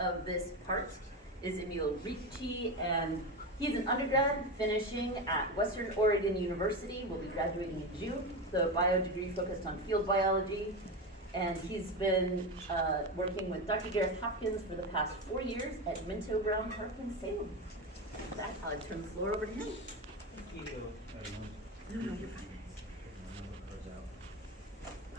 of this part is Emil Ricci, and he's an undergrad finishing at Western Oregon University, will be graduating in June, the bio degree focused on field biology. And he's been working with Dr. Gareth Hopkins for the past 4 years at Minto Brown Park in Salem. With that, I'll turn the floor over to him. Thank you. No, you're fine.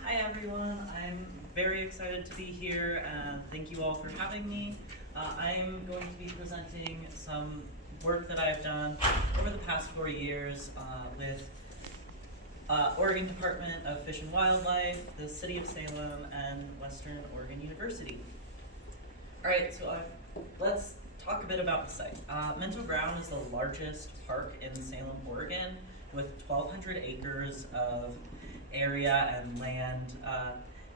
Hi everyone, I'm very excited to be here and thank you all for having me. I'm going to be presenting some work that I've done over the past 4 years with Oregon Department of Fish and Wildlife, the City of Salem, and Western Oregon University. Alright, so let's talk a bit about the site. Minto Brown is the largest park in Salem, Oregon, with 1,200 acres of area and land.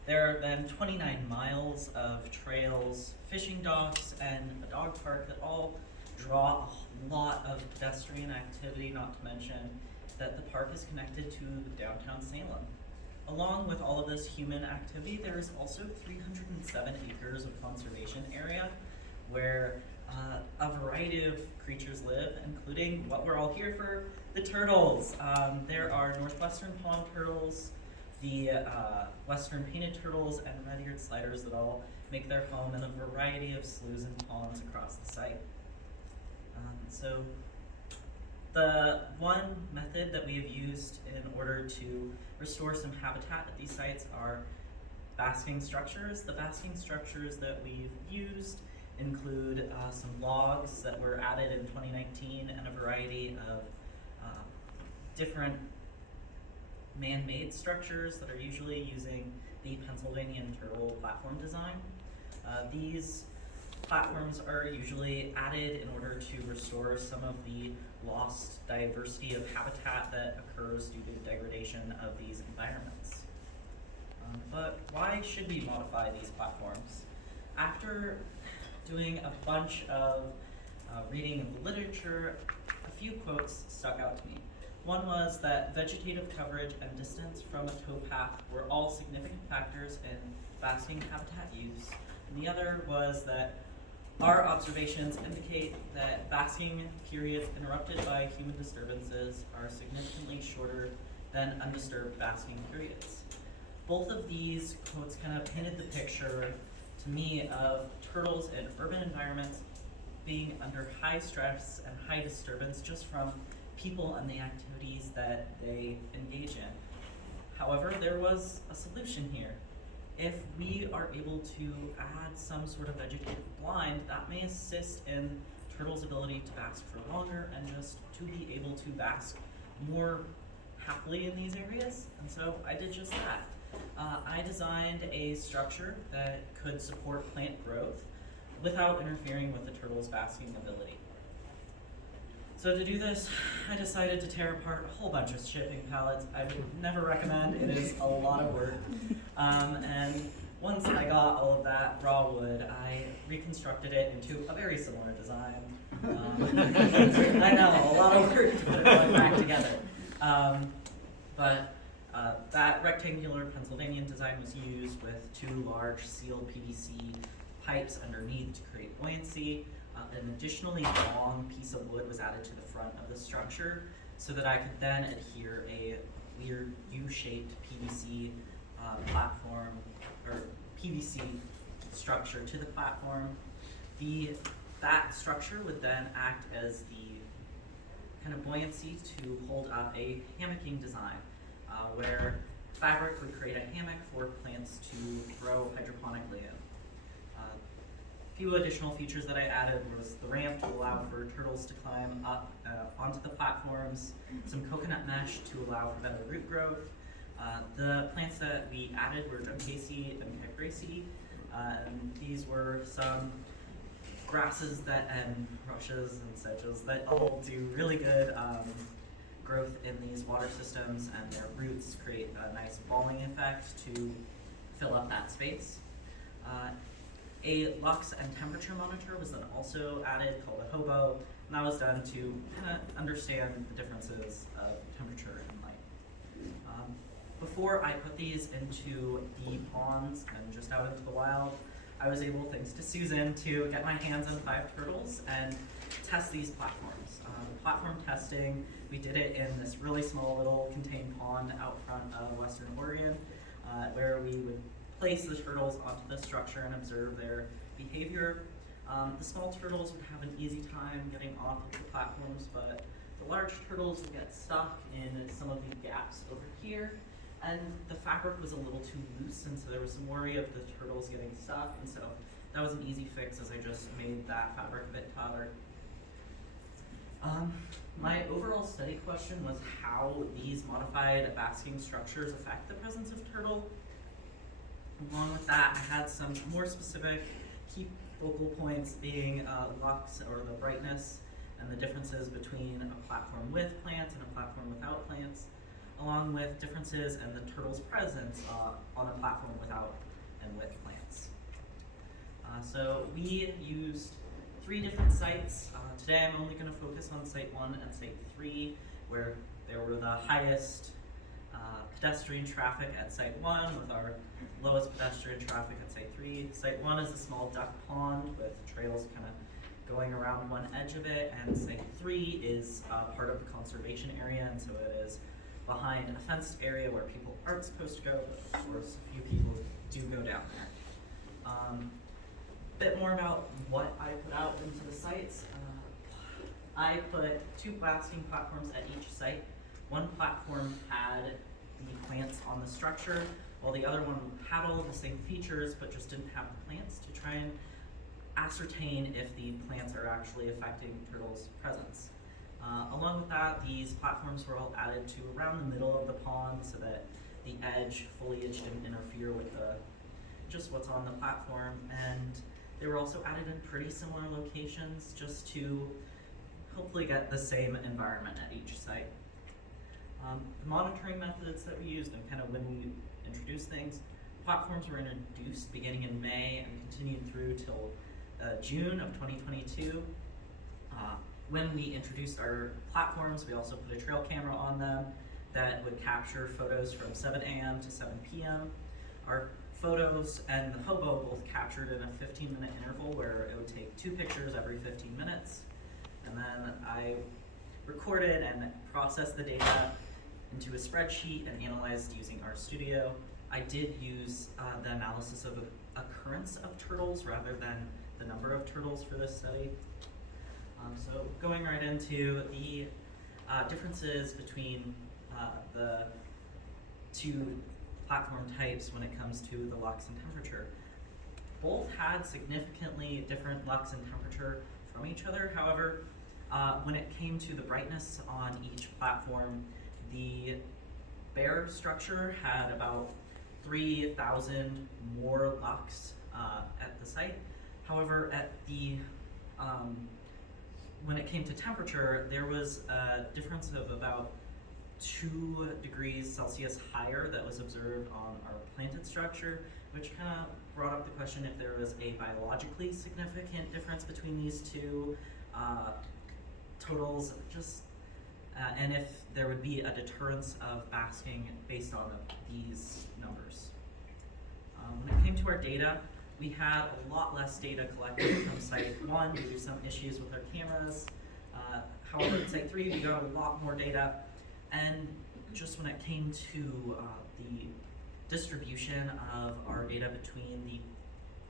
There are then 29 miles of trails, fishing docks, and a dog park that all draw a lot of pedestrian activity, not to mention that the park is connected to downtown Salem. Along with all of this human activity, there is also 307 acres of conservation area where a variety of creatures live, including what we're all here for, the turtles. There are northwestern pond turtles, the western painted turtles, and red-eared sliders that all make their home in a variety of sloughs and ponds across the site. So the one method that we have used in order to restore some habitat at these sites are basking structures. The basking structures that we've used include some logs that were added in 2019 and a variety of different man-made structures that are usually using the Pennsylvanian turtle platform design. These platforms are usually added in order to restore some of the lost diversity of habitat that occurs due to degradation of these environments. But why should we modify these platforms? After doing a bunch of reading of the literature, a few quotes stuck out to me. One was that vegetative coverage and distance from a towpath were all significant factors in basking habitat use. And the other was that our observations indicate that basking periods interrupted by human disturbances are significantly shorter than undisturbed basking periods. Both of these quotes kind of painted the picture to me of turtles in urban environments being under high stress and high disturbance just from people and the activities that they engage in. However, there was a solution here. If we are able to add some sort of vegetative blind, that may assist in turtles' ability to bask for longer and just to be able to bask more happily in these areas. And so I did just that. I designed a structure that could support plant growth without interfering with the turtle's basking ability. So to do this, I decided to tear apart a whole bunch of shipping pallets. I would never recommend, it is a lot of work. And once I got all of that raw wood, I reconstructed it into a very similar design. I know, a lot of work to put it all back together. But that rectangular Pennsylvanian design was used with 2 large sealed PVC pipes underneath to create buoyancy. An additionally long piece of wood was added to the front of the structure so that I could then adhere a weird U-shaped PVC platform or PVC structure to the platform. That structure would then act as the kind of buoyancy to hold up a hammocking design where fabric would create a hammock for plants to grow hydroponically in. A few additional features that I added was the ramp to allow for turtles to climb up onto the platforms, some coconut mesh to allow for better root growth. The plants that we added were Juncaceae and Capraceae, and these were some grasses and rushes and sedges that all do really good growth in these water systems, and their roots create a nice balling effect to fill up that space. A lux and temperature monitor was then also added called a hobo, and that was done to kind of understand the differences of temperature and light. Before I put these into the ponds and just out into the wild, I was able, thanks to Susan, to get my hands on 5 turtles and test these platforms. Platform testing, we did it in this really small little contained pond out front of Western Oregon, where we would place the turtles onto the structure and observe their behavior. The small turtles would have an easy time getting off of the platforms, but the large turtles would get stuck in some of the gaps over here, and the fabric was a little too loose, and so there was some worry of the turtles getting stuck, and so that was an easy fix as I just made that fabric a bit tauter. My overall study question was how these modified basking structures affect the presence of turtle. Along with that, I had some more specific key focal points being lux, or the brightness, and the differences between a platform with plants and a platform without plants, along with differences in the turtle's presence on a platform without and with plants. So we used 3 different sites. Today I'm only going to focus on site 1 and site 3, where there were the highest pedestrian traffic at site 1 with our lowest pedestrian traffic at site 3. Site 1 is a small duck pond with trails kind of going around one edge of it, and site 3 is part of the conservation area, and so it is behind a fenced area where people aren't supposed to go, but of course a few people do go down there. Bit more about what I put out into the sites. I put 2 basking platforms at each site. One platform had the plants on the structure, while the other one had all of the same features but just didn't have the plants, to try and ascertain if the plants are actually affecting turtles' presence. Along with that, these platforms were all added to around the middle of the pond so that the edge foliage didn't interfere with just what's on the platform, and they were also added in pretty similar locations just to hopefully get the same environment at each site. The monitoring methods that we used and kind of when we introduced things, platforms were introduced beginning in May and continued through till June of 2022. When we introduced our platforms, we also put a trail camera on them that would capture photos from 7 a.m. to 7 p.m. Our photos and the hobo both captured in a 15-minute interval where it would take 2 pictures every 15 minutes. And then I recorded and processed the data into a spreadsheet and analyzed using RStudio. I did use the analysis of occurrence of turtles rather than the number of turtles for this study. So going right into the differences between the 2 platform types when it comes to the lux and temperature. Both had significantly different lux and temperature from each other. However, when it came to the brightness on each platform, the bare structure had about 3,000 more lux at the site. However, at the when it came to temperature, there was a difference of about 2 degrees Celsius higher that was observed on our planted structure, which kind of brought up the question if there was a biologically significant difference between these 2 totals, and if there would be a deterrence of basking based on these numbers. When it came to our data, we had a lot less data collected from site 1 due to some issues with our cameras. However, at site 3, we got a lot more data. And just when it came to the distribution of our data between the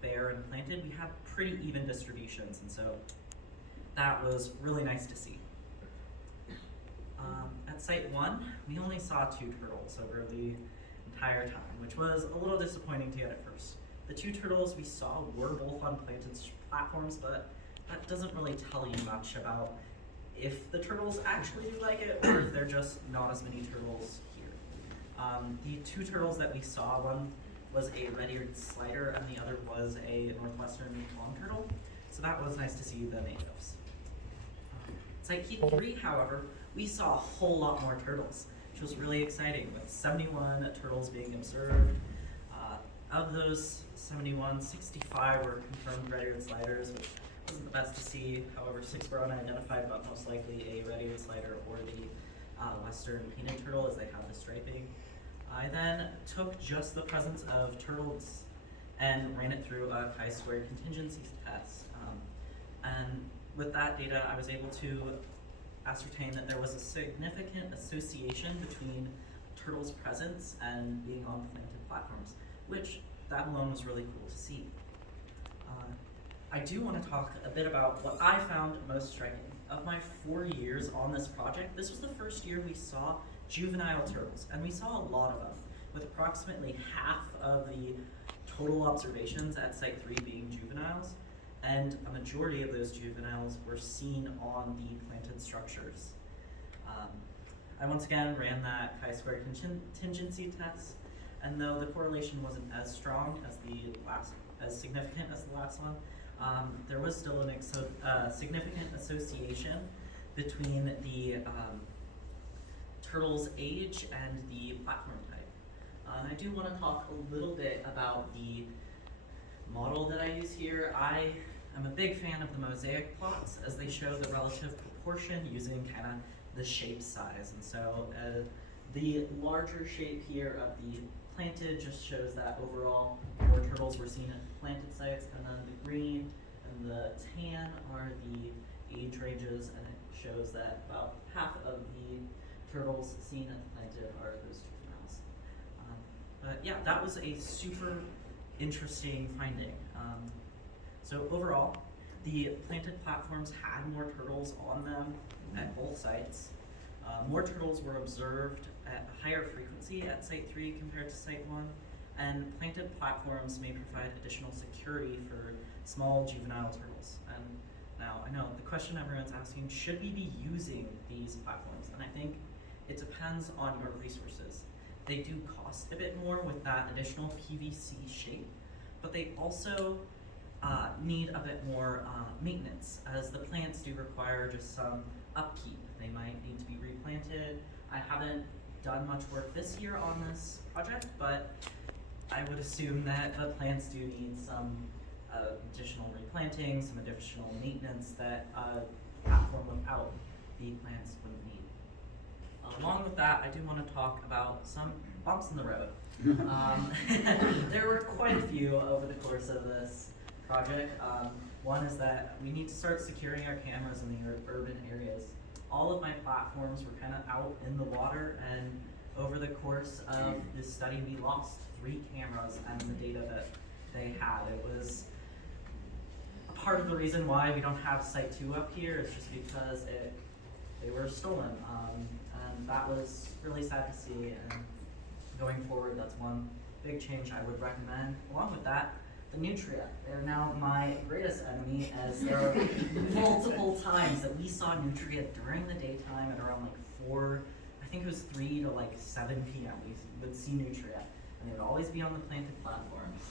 bare and planted, we had pretty even distributions, and so that was really nice to see. At site 1, we only saw 2 turtles over the entire time, which was a little disappointing to get at first. The 2 turtles we saw were both on planted platforms, but that doesn't really tell you much about if the turtles actually do like it, or if they're just not as many turtles here. The 2 turtles that we saw, one was a red-eared slider and the other was a northwestern pond turtle, so that was nice to see the natives. Site 3, however, we saw a whole lot more turtles, which was really exciting, with 71 turtles being observed. Of those 71, 65 were confirmed red-eared sliders, which wasn't the best to see. However, 6 were unidentified, but most likely a red-eared slider or the western painted turtle, as they have the striping. I then took just the presence of turtles and ran it through a chi-squared contingency test. And with that data, I was able to ascertain that there was a significant association between turtles' presence and being on planted platforms, which that alone was really cool to see. I do want to talk a bit about what I found most striking. Of my 4 years on this project, this was the first year we saw juvenile turtles, and we saw a lot of them, with approximately half of the total observations at Site 3 being juveniles, and a majority of those juveniles were seen on the planted structures. I once again ran that chi-square contingency test, and though the correlation wasn't as strong as as significant as the last one, there was still a significant association between the turtle's age and the platform type. And I do want to talk a little bit about the model that I use here. I am a big fan of the mosaic plots, as they show the relative proportion using kind of the shape size. And so the larger shape here of the planted just shows that overall more turtles were seen at planted sites, and then the green and the tan are the age ranges, and it shows that about half of the turtles seen at the planted are those juveniles. But yeah, that was a super interesting finding. So overall, the planted platforms had more turtles on them at both sites. More turtles were observed at a higher frequency at Site 3 compared to Site 1, and planted platforms may provide additional security for small juvenile turtles. And now, I know the question everyone's asking, should we be using these platforms? And I think it depends on your resources. They do cost a bit more with that additional PVC shape, but they also need a bit more maintenance, as the plants do require just some upkeep. They might need to be replanted. I haven't done much work this year on this project, but I would assume that the plants do need some additional replanting, some additional maintenance that a platform without the plants wouldn't need. Along with that, I do want to talk about some bumps in the road. There were quite a few over the course of this project. One is that we need to start securing our cameras in the urban areas. All of my platforms were kind of out in the water, and over the course of this study, we lost 3 cameras and the data that they had. It was a part of the reason why we don't have Site 2 up here is just because they were stolen, and that was really sad to see. And going forward, that's one big change I would recommend. Along with that, the nutria. They're now my greatest enemy, as there are multiple times that we saw nutria during the daytime at around like 4, I think it was 3 to like 7 p.m. We would see nutria, and they would always be on the planted platforms.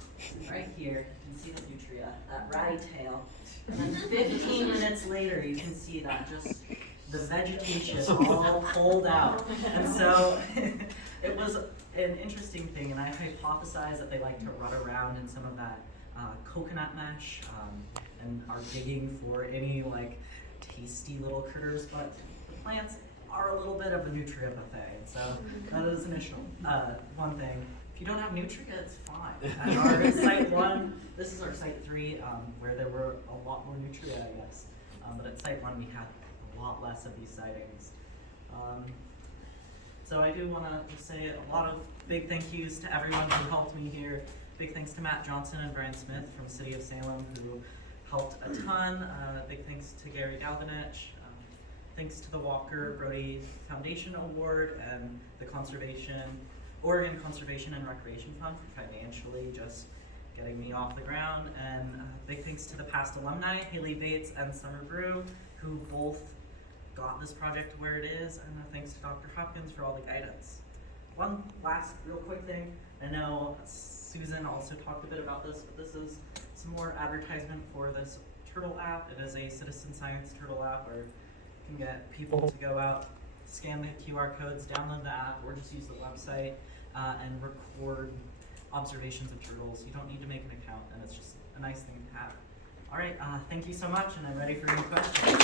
Right here, you can see the nutria, that ratty tail, and then 15 minutes later, you can see that just the vegetation all pulled out. And so it was an interesting thing, and I hypothesized that they like to run around in some of that coconut mesh, and are digging for any like tasty little critters, but the plants are a little bit of a nutria buffet, and so that is initial one thing. If you don't have nutria, it's fine. At our Site 1, this is our Site 3, where there were a lot more nutria, I guess, but at Site 1 we had a lot less of these sightings. So I do want to say a lot of big thank yous to everyone who helped me here. Big thanks to Matt Johnson and Brian Smith from City of Salem, who helped a ton. Big thanks to Gary Galvanich. Thanks to the Walker Brody Foundation Award and the Oregon Conservation and Recreation Fund for financially just getting me off the ground. And big thanks to the past alumni, Haley Bates and Summer Brew, who both got this project where it is, and thanks to Dr. Hopkins for all the guidance. One last real quick thing, I know Susan also talked a bit about this, but this is some more advertisement for this turtle app. It is a citizen science turtle app where you can get people to go out, scan the QR codes, download the app, or just use the website and record observations of turtles. You don't need to make an account, and it's just a nice thing to have. All right, thank you so much, and I'm ready for any questions.